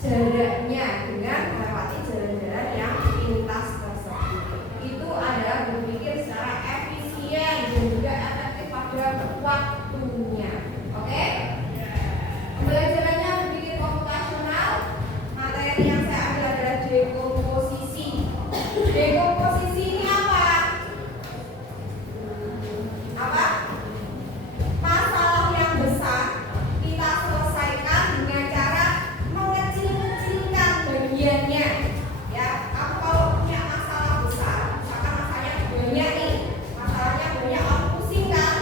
jaraknya dengan melewati jalan-jalan yang pintas tersebut. Itu adalah berpikir secara efisien dan juga efektif pada waktunya. Oke? Pembelajarannya berpikir komputasional. Materi yang saya ambil adalah dekomposisi. Dekomposisi ini apa? Apa? Masalah yang besar kita selesaikan dengan cara mengecil-kecilkan bagiannya. Ya, kamu kalau punya masalah besar, misalkan masalahnya banyak nih, masalahnya banyak, kamu pusing kan?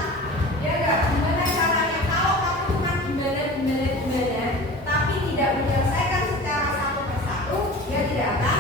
Ya enggak? Gimana caranya? Kalau kamu cuma gimana, tapi tidak menyelesaikan secara satu persatu, ya tidak akan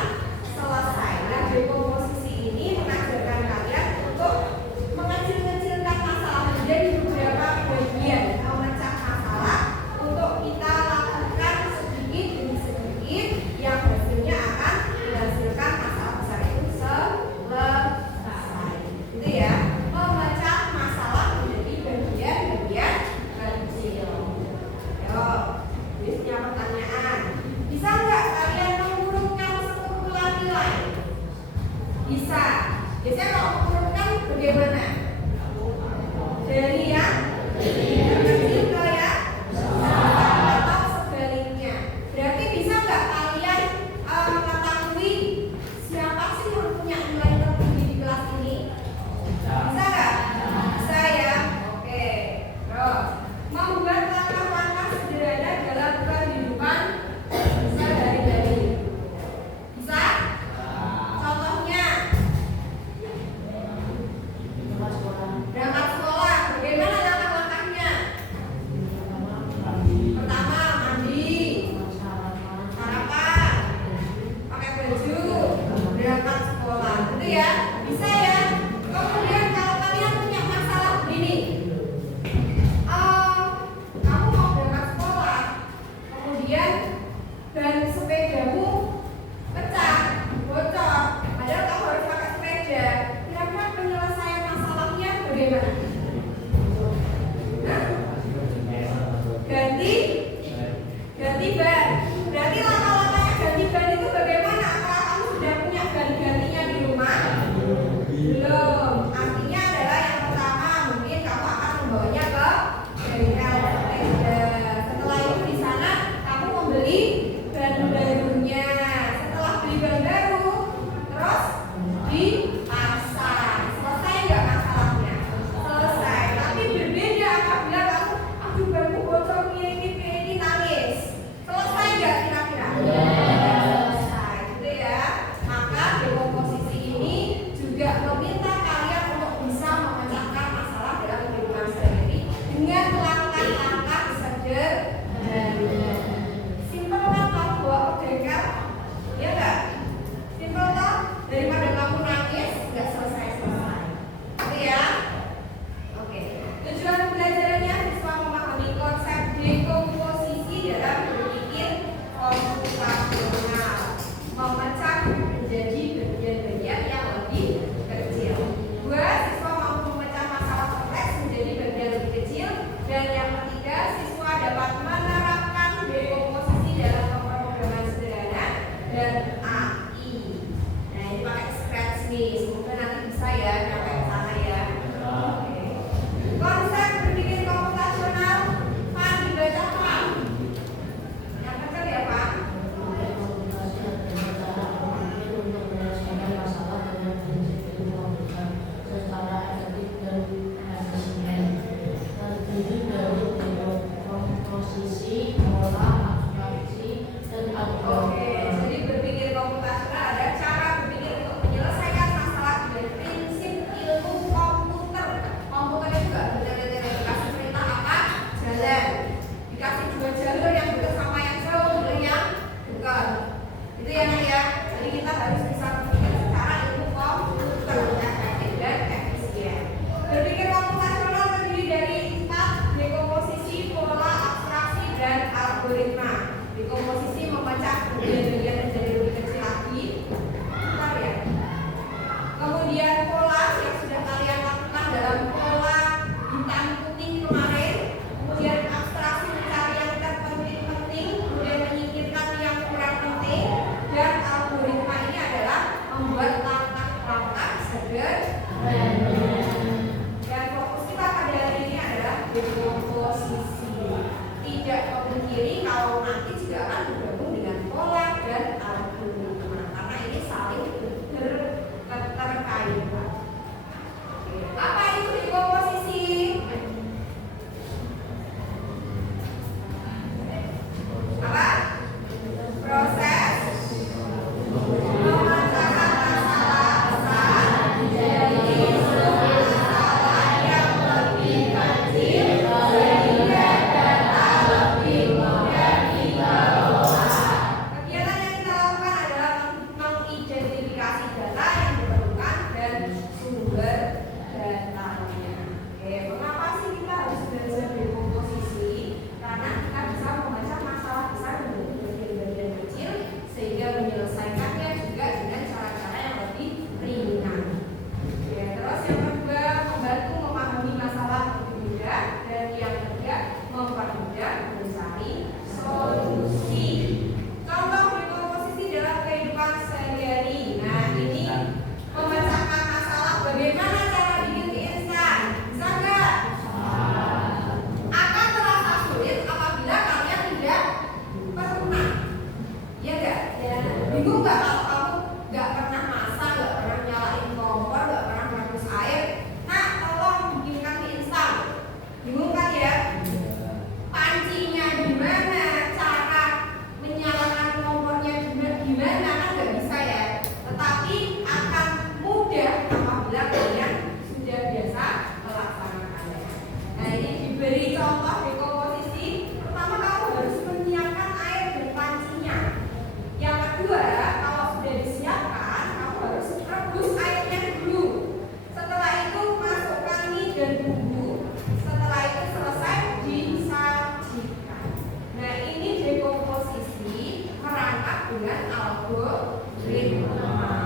dengan algoritma.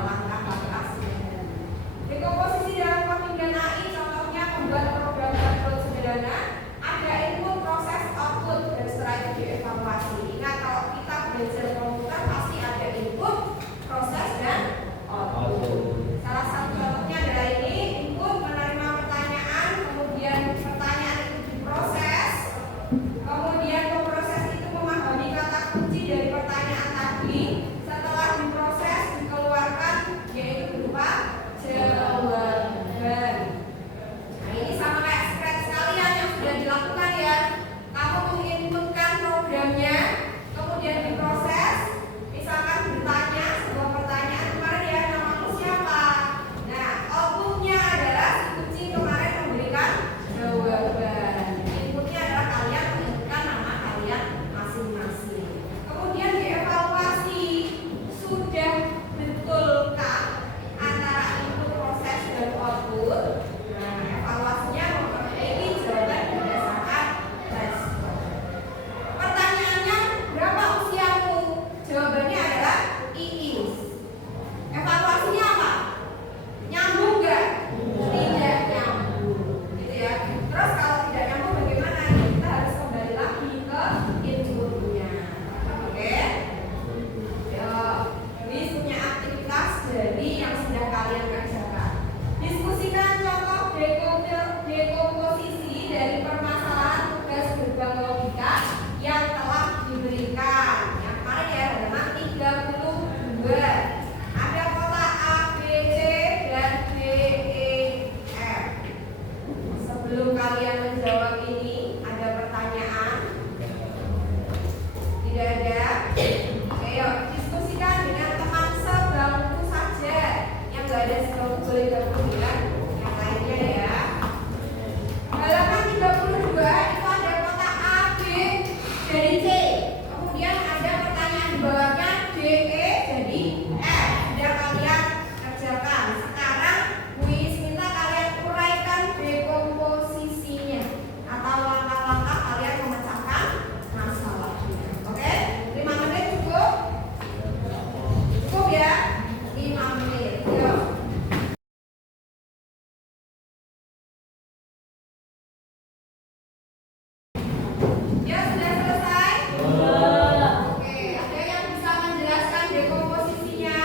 Langkah-langkah sederhana. Dekomposisi dalam coding dan AI contohnya membuat program control sederhana, ada input, proses, output, dan setelah itu dievaluasi. Ingat kalau kita belajar komputer pasti ada input, proses, dan output. Salah satu contohnya adalah ini, input menerima pertanyaan, kemudian pertanyaan itu diproses, kemudian pemproses itu memahami kata kunci dari pertanyaan tadi, setelah diproses dikeluarkan yaitu berupa jawaban. Nah ini sama kayak scratch kalian yang sudah dilakukan ya. Kamu menginputkan programnya, kemudian diproses, misalkan bertanya sebuah pertanyaan kemarin ya, namamu siapa? Nah outputnya adalah si kunci kemarin memberikan jawaban. Inputnya adalah kalian menentukan nama kalian masing-masing. Kemudian dievaluasi, sudah betulkah antara input, proses, dan output? Nah evaluasinya memperbaiki jawaban berdasarkan respon. Pertanyaannya, berapa usiamu? Jawabannya adalah iis. Evaluasinya apa? Nyambung nggak? Tidak nyambung, gitu ya. Terus kalau tidak nyambung bagaimana? Kita harus kembali lagi ke inputnya. Oke? Ini punya aktivitas dari yang sudah kalian kerjakan. Diskusikan contoh dekomposisi dari permasalahan tugas berbang logika yang telah diberikan. Yang kemarin ya halaman 32. Ada kotak A, B, C, dan D, E, F. Sebelum kalian menjawab ini, ada pertanyaan? Tidak ada? Oke, yuk diskusikan dengan teman sebangku saja. Yang nggak ada sebangku boleh gabung ya. Yang lainnya ya. Halaman 32 itu ada kotak A, B, jadi C. Kemudian ada pertanyaan di bawahnya D, E, jadi F. Sudah kalian kerjakan. Sekarang Wis minta kalian uraikan dekomposisinya atau langkah-langkah kalian memecahkan masalahnya. Oke? 5 menit cukup? Cukup ya? 5 menit. Yuk. Ya sudah selesai? Oke, ada yang bisa menjelaskan dekomposisinya?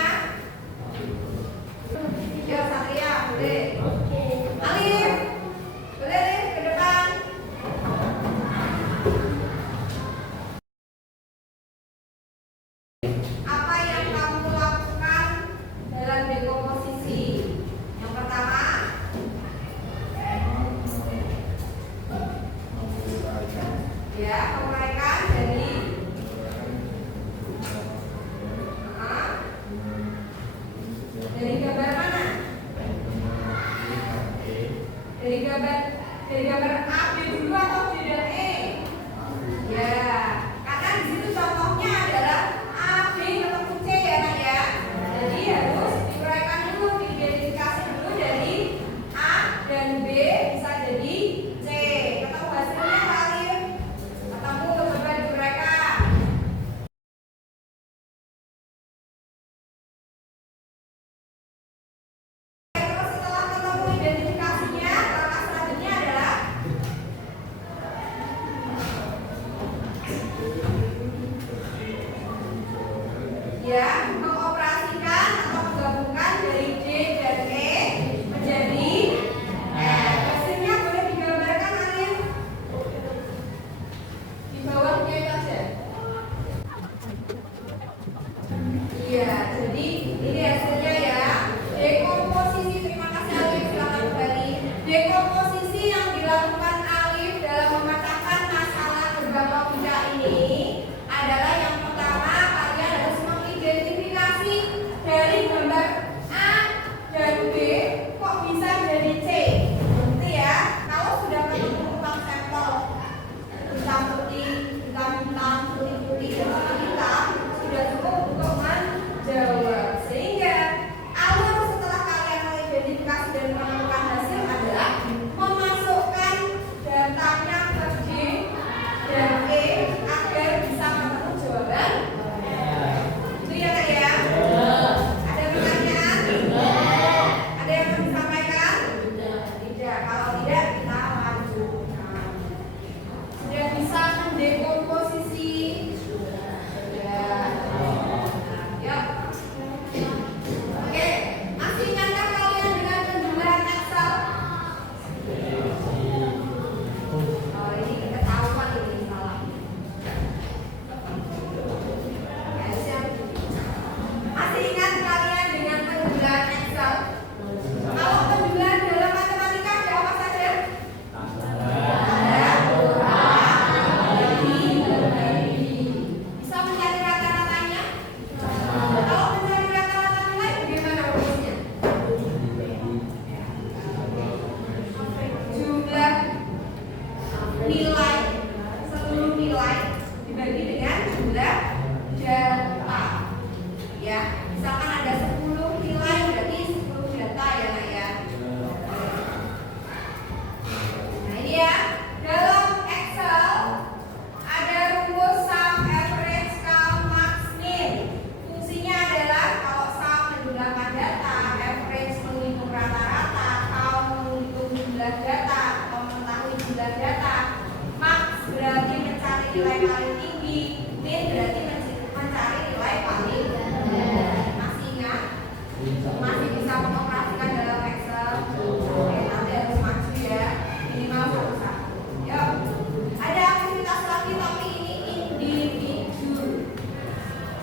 Ya Satria, boleh. Alif, boleh deh ke depan. Apa yang kamu lakukan dalam dekomposisi? Yang pertama, ya penguraikan dari dari gambar mana? Dari gambar A, B dulu atau B dan E? Ya, karena di situ contohnya adalah A, B ketemu C ya nak ya. Jadi harus diuraikan dulu, diidentifikasi dulu dari A dan B bisa jadi C. Ketemu hasilnya Pak Alif? Ketemu, coba diuraikan. Terus setelah ketemu identifikasinya, langkah selanjutnya adalah ya mengoperasikan atau menggabungkan dari D dan E menjadi F. Hasilnya boleh digambarkan Alif di bawahnya itu aja. Iya, jadi ini hasilnya ya. Dekomposisi, terima kasih Alif, silakan kembali. Dekomposisi yang dilakukan Alif dalam memecahkan masalah gerbang logika ini adalah yang pertama kalian harus mengidentifikasi dari gambar A dan B kok bisa jadi C. Nanti ya, kalau sudah ketemu tukang sampel hitam putih, hitam putih, dan hitam sudah cukup untuk menjawab. Sehingga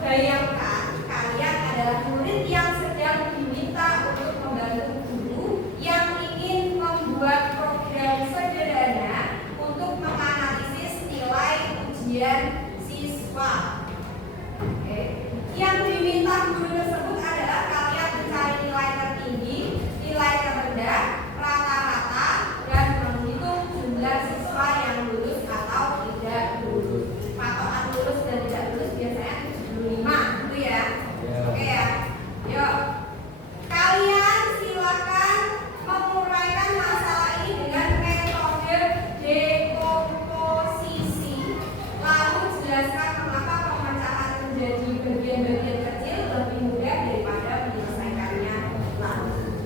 bayangkan kalian adalah murid yang sedang diminta untuk membantu guru yang ingin membuat program sederhana untuk menganalisis nilai ujian siswa. Oke. Yang diminta guru tersebut adalah kalian mencari nilai tertinggi, nilai terendah, rata-rata, dan menghitung jumlah siswa yang lulus atau tidak lulus. Patokan lulus dan tidak lulus biasanya 75 gitu ya. Oke ya. Yuk. Kalian silakan menguraikan masalah ini dengan metode dekomposisi. Lalu jelaskan mengapa pemecahan menjadi bagian-bagian kecil lebih mudah daripada menyelesaikannya langsung.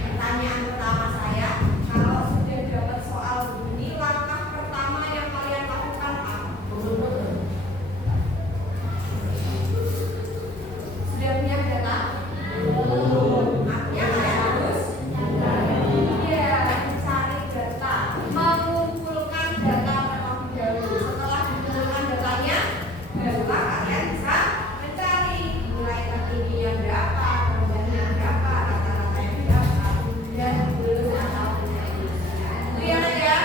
Pertanyaan pertama saya, kalau sudah dapat soal begini, langkah pertama yang kalian lakukan apa? Sudah punya data? Artinya kalian harus cari data, mengumpulkan data terlebih dahulu. Setelah dikumpulkan datanya, barulah kalian bisa mencari nilai tertingginya berapa, rendahnya berapa, rata-ratanya berapa, dan lulus atau tidak lulus. Lihat aja.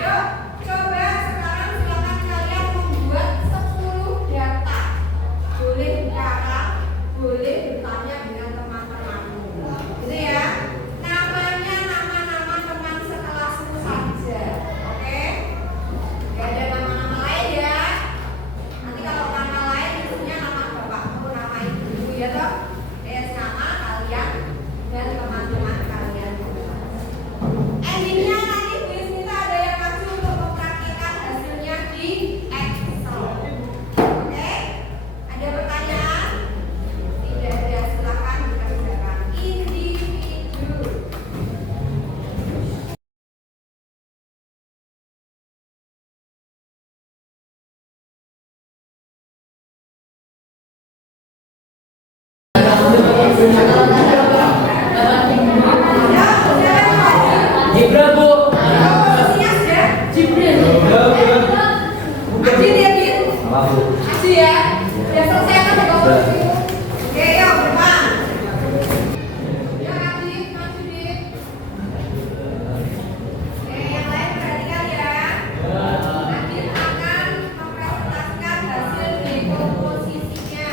Yuk, coba sekarang silakan kalian membuat 10 data. Boleh sekarang, boleh bertanya dengan teman-temanmu. Gitu ya. Namanya nama-nama teman sekelasmu saja. Oke? Gak ada nama-nama lain ya. Nanti kalau nama lain isunya nama bapakmu, nama ibumu ya toh. Nama kalian dan teman-teman kalian. Endingnya nanti Bu Yusnita ada yang maju untuk mempraktikkan hasilnya di Excel. Oke? Ada pertanyaan? Tidak ada, silakan dikerjakan individu. Jibril bu. Posisinya sudah? Adit ya, Dit? Adit ya? Sudah selesai kan dekomposisi? Oke, yuk depan. Yuk Adit, maju Dit. Oke, yang lain perhatikan ya. Adit akan mempresentasikan hasil dekomposisinya.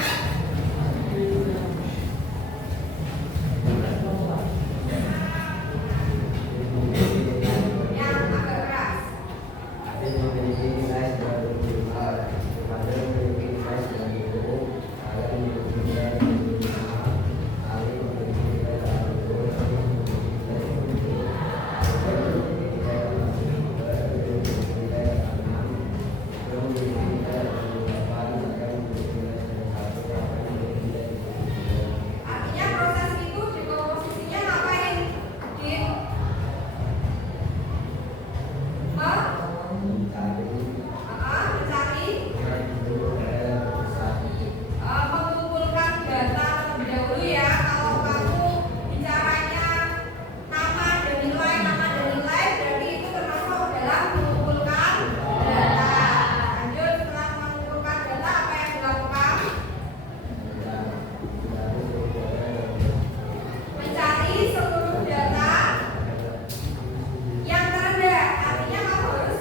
Yang agak keras. Artinya proses itu dekomposisinya ngapain? Dit? Mencari, mengumpulkan data terlebih dahulu ya. Kalau kamu bicaranya nama dan nilai, berarti itu termasuk dalam mengumpulkan data. Lanjut, setelah mengumpulkan data apa yang dilakukan? Mencari seluruh data yang terendah. Artinya kamu harus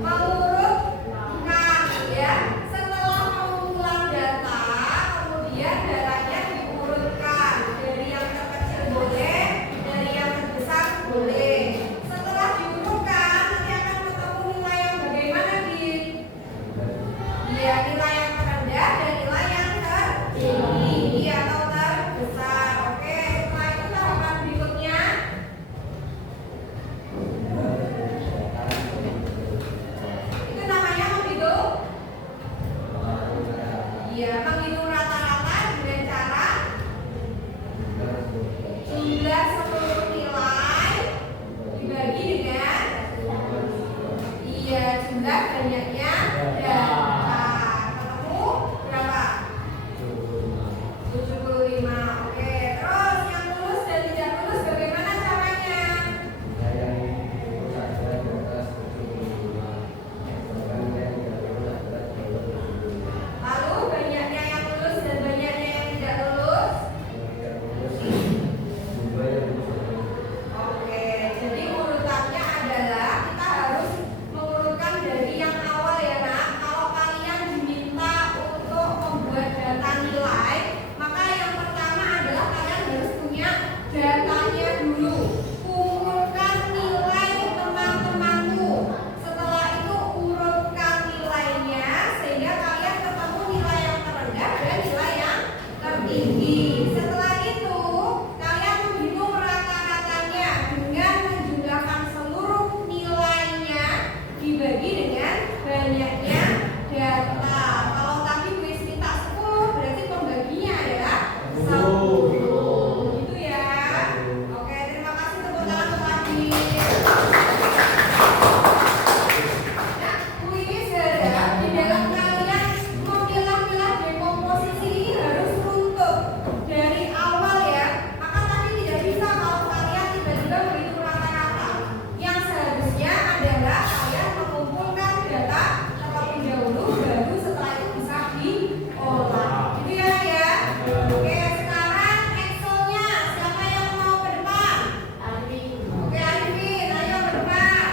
mengurutkan ya. Setelah pengumpulan data, kemudian datanya diurutkan dari yang terkecil boleh, dari yang terbesar boleh. Setelah diurutkan, nanti akan ketemu nilai yang bagaimana Dit? Iya, nilai yang terendah dan nilai yang tertinggi atau terbesar. Oke, setelah itu tahapan berikutnya. Itu namanya menghitung. Iya, menghitung rata-rata dengan cara jumlah seluruh nilai dibagi dengan jumlah banyaknya data. Ketemu berapa? 75. Oke, terus yang lulus dan tidak lulus bagaimana caranya? Lalu tinggi. Setelah itu, kalian menghitung rata-ratanya dengan menjumlahkan seluruh nilainya dibagi dengan banyaknya data. Kalau tadi kuis minta 10, berarti pembaginya adalah 10. Gitu ya. Oke, terima kasih, tepuk tangan untuk Adit. Nah, kuis harap di dalam kalian memilah-milah dekomposisi ini harus runtuh dari awal ya. Maka tadi tidak bisa kalau kalian tiba-tiba menghitung rata-rata. Yang seharusnya adalah kalian mengumpulkan data terlebih dahulu, baru setelah itu bisa diolah. Gitu ya. Oke, sekarang Excelnya siapa yang mau ke depan? Oke, Arifin, ayo ke depan.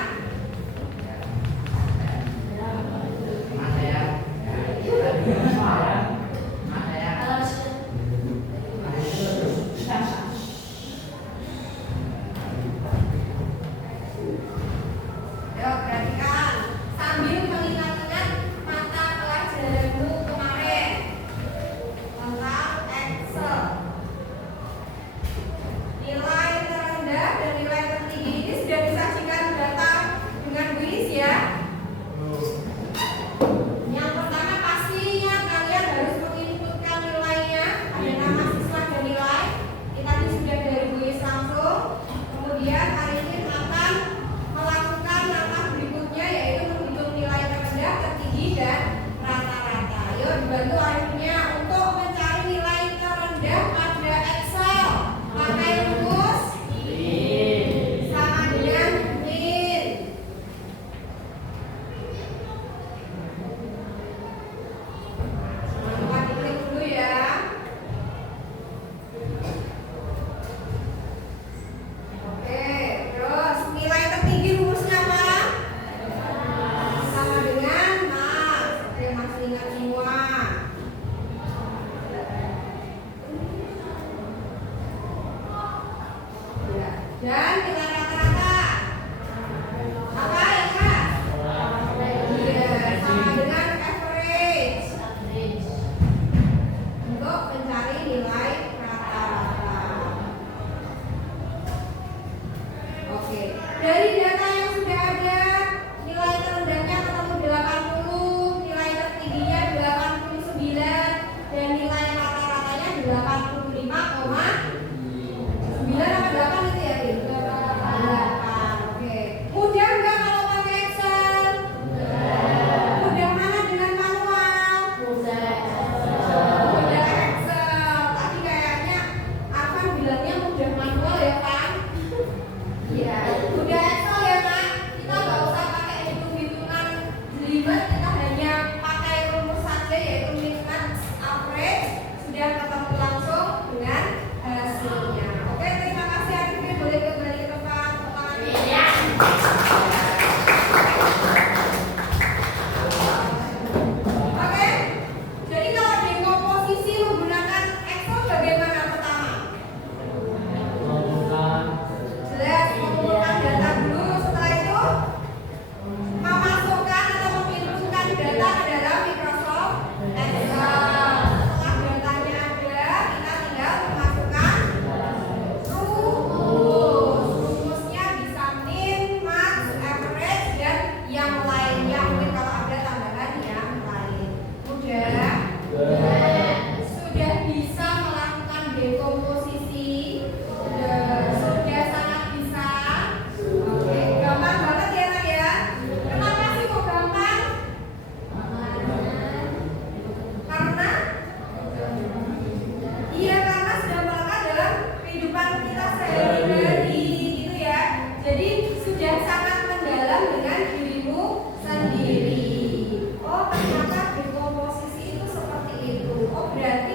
Ayo perhatikan sambil mengingat-ingat mata pelajaranmu kemarin tentang Excel. Nilai terendah dan nilai tertinggi ini sudah disajikan data dengan kuis ya. Yang pertama pastinya kalian harus menginputkan nilainya. Ada nama siswa dan nilai. Kita sudah dari kuis langsung. Kemudian hari ini akan melakukan langkah berikutnya yaitu menghitung nilai terendah, tertinggi dan rata-rata. Ayo dibantu Arifnya untuk mencari nilai terendah pada Excel. Pakai rumus sama dengan min. Jangan lupa diklik dulu ya. Oke, terus nilai tertinggi rumusnya apa? Sama dengan mas. Oke, masih ingat semua. Ya. Dan nilai rata-rata apa ya kak? Iya, sama dengan average untuk mencari nilai rata-rata. Oke, dari data yang sudah ada, nilai terendahnya ketemu 80, nilai tertingginya 89, dan nilai rata-ratanya 85,9 apa 8 itu ya, Rin? 8. Oke. Mudah nggak kalau pakai Excel? Mudah mana dengan manual? Mudah Excel. Tadi kayaknya Arfan bilangnya mudah manual ya, Pak? Iya, udah Excel ya Pak. Kita nggak usah pakai hitung-hitungan jelimet, kita hanya pakai rumus saja yaitu min max average. Sudah ketemu langsung dengan hasilnya. Oke, terima kasih Arifin, boleh kembali ke tempat tangannya. Iya. Oke, jadi kalau dekomposisi menggunakan Excel bagaimana pertama? Jelas, mengumpulkan data dulu, setelah itu memasukkan atau menginputkan data ke dalam Microsoft Excel. Setelah datanya ada, kita tinggal memasukkan rumus. Rumusnya bisa min, max, average, dan yang lainnya. Mungkin kalau ada tambahan yang lain. Mudah? Sudah bisa melakukan dekomposisi? Sudah sangat bisa. Oke, gampang banget ya Nak ya. Kenapa sih kok gampang? Karena iya, karena sudah melekat dalam kehidupan kita sehari-hari gitu ya. Jadi sudah sangat mendalam dengan dirimu sendiri. Oh, ternyata dekomposisi itu seperti itu. Oh, berarti